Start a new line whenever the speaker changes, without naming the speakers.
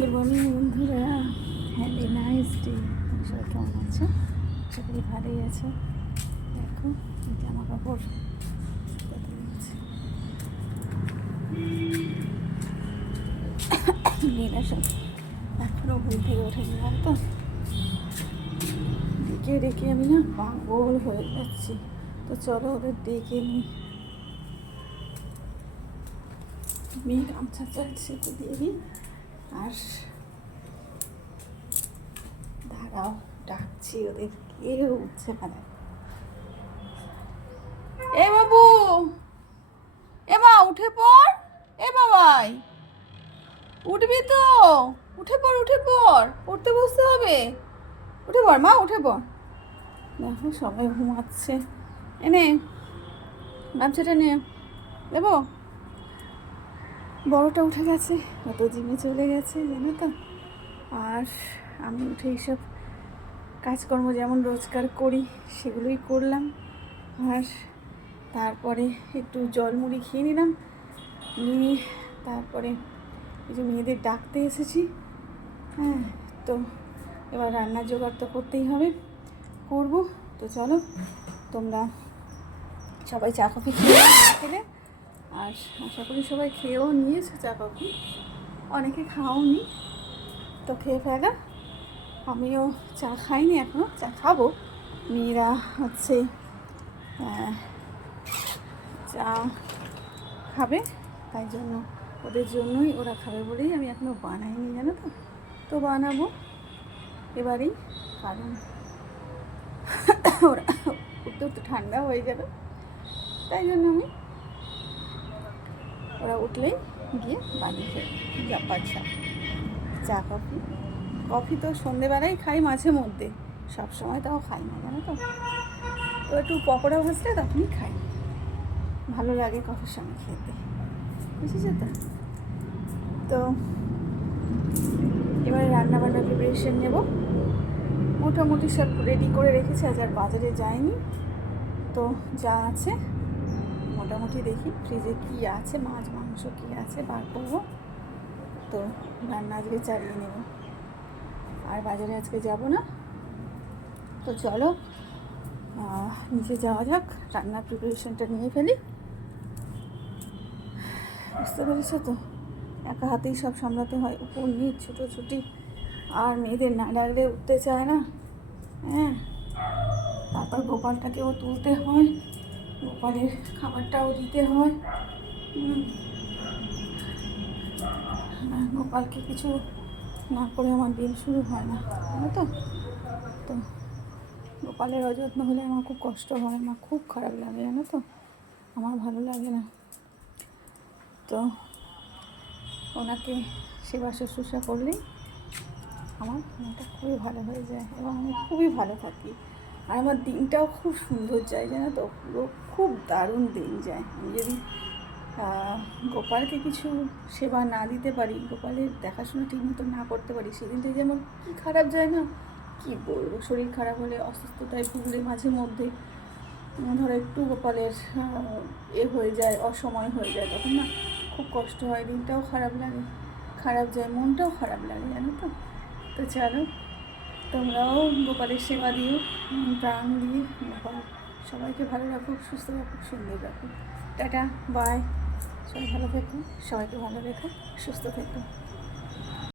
Good morning বন্ধুরা। Happy nice day সবাই কেমন আছো? করি ভালোই আছো। দেখো জামা কাপড়। মেয়েরা সব এখনও ভুল থেকে ওঠেনি, জানো তো? ডেকে ডেকে আমি না পাগল হয়ে যাচ্ছি। তো চলো ওদের ডেকে নিই। মেয়ে গামছা চাইছে তো দিয়ে দিই আর দাঁড়াও, ডাকছি ওদের, কেউ উঠছে না এ বাবু! এ মা, উঠে পড়। এ বাবাই! উঠবি তো। উঠে পড় উঠে পড়। পড়তে বসতে হবে। উঠে পড়, মা, উঠে পড়। দেখো, সবাই ঘুমাচ্ছে। এনে, গামছাটা নিয়ে দেবো? বড়টা উঠে গেছে অত জিমে চলে গেছে, জানো তো? আর আমি উঠে এইসব কাজকর্ম যেমন রোজগার করি, সেগুলোই করলাম। আর তারপরে একটু জল মুড়ি খেয়ে নিলাম, নিয়ে তারপরে এই যে মেয়েদের ডাকতে এসেছি। হ্যাঁ তো এবার রান্নার জোগাড় তো করতেই হবে, করব। তো চলো, তোমরা সবাই চা কফি খেয়ে খেলে। আর আশা করি সবাই খেয়েও নিয়েছে চা কফি অনেকে খাওনি। তো খেয়ে ফেলা। আমিও চা খাইনি এখনও চা খাব। মেয়েরা হচ্ছে চা খাবে, তাই জন্য ওদের জন্যই ওরা খাবে বলেই আমি এখনও বানাইনি, জানো তো? তো বানাবো এবারেই, কারণ ওরা উঠতে উঠতে ঠান্ডা হয়ে যাবে তাই জন্য আমি ওরা উঠলেই গিয়ে বানিয়ে ফেলি জাপা চা, কফি। কফি তো সন্ধেবেলায় খাই মাঝে মধ্যে। সব সময় তাও খাই না, জানো তো? তো একটু পকোড়া ভাজলে তখনই খাই। ভালো লাগে কফির সঙ্গে খেতে। বুঝেছ তো? তো এবারে রান্না বান্নার প্রিপারেশন নেব। মোটামুটি সব রেডি করে রেখেছি, আজ আর বাজারে যাইনি। তো যা আছে মোটামুটি দেখি ফ্রিজে কী আছে, মাছ, মাংস কী আছে, বার করব। তো রান্না আজকে চালিয়ে নেব। আর বাজারে আজকে যাব না। তো চলো নিচে যাওয়া যাক, রান্নার প্রিপারেশনটা নিয়ে ফেলি। বুঝতে পেরেছ তো? একা হাতেই সব সামলাতে হয়, উপর, নিচ ছুটোছুটি আর মেয়েদের না ডাকলে উঠতে চায় না। হ্যাঁ তারপর গোপালটাকেও তুলতে হয়। গোপালের খাবারটাও দিতে হয়। গোপালকে কিছু না করে আমার দিন শুরু হয় না তো? তো গোপালের অযত্ন হলে আমার খুব কষ্ট হয়, আমার খুব খারাপ লাগে, জানো তো? আমার ভালো লাগে না। তো ওনাকে সেবা শুশ্রূষা করলেই আমার মনটা খুবই ভালো হয়ে যায় এবং আমি খুবই ভালো থাকি। আর আমার দিনটাও খুব সুন্দর যায়, জানো তো? পুরো খুব দারুণ দিন যায়। আমি যদি গোপালকে কিছু সেবা না দিতে পারি, গোপালের দেখাশোনা ঠিক মতো না করতে পারি সেদিনটা যেমন কী খারাপ যায় না, কী বলব? শরীর খারাপ হলে, অসুস্থতায় ভুগলে মাঝে মধ্যে ধরো একটু গোপালের এ হয়ে যায়, অসময় হয়ে যায়, তখন না খুব কষ্ট হয়, দিনটাও খারাপ লাগে, খারাপ যায়, মনটাও খারাপ লাগে, জানো তো? তো চলো তোমরাও গোপালের সেবা দিও প্রাণ দিয়ে গোপাল সবাইকে ভালো রাখো সুস্থ রাখো সুন্দর রাখো টাটা বাই সবাই ভালো থেকো, সবাইকে ভালো রেখো, সুস্থ থেকো।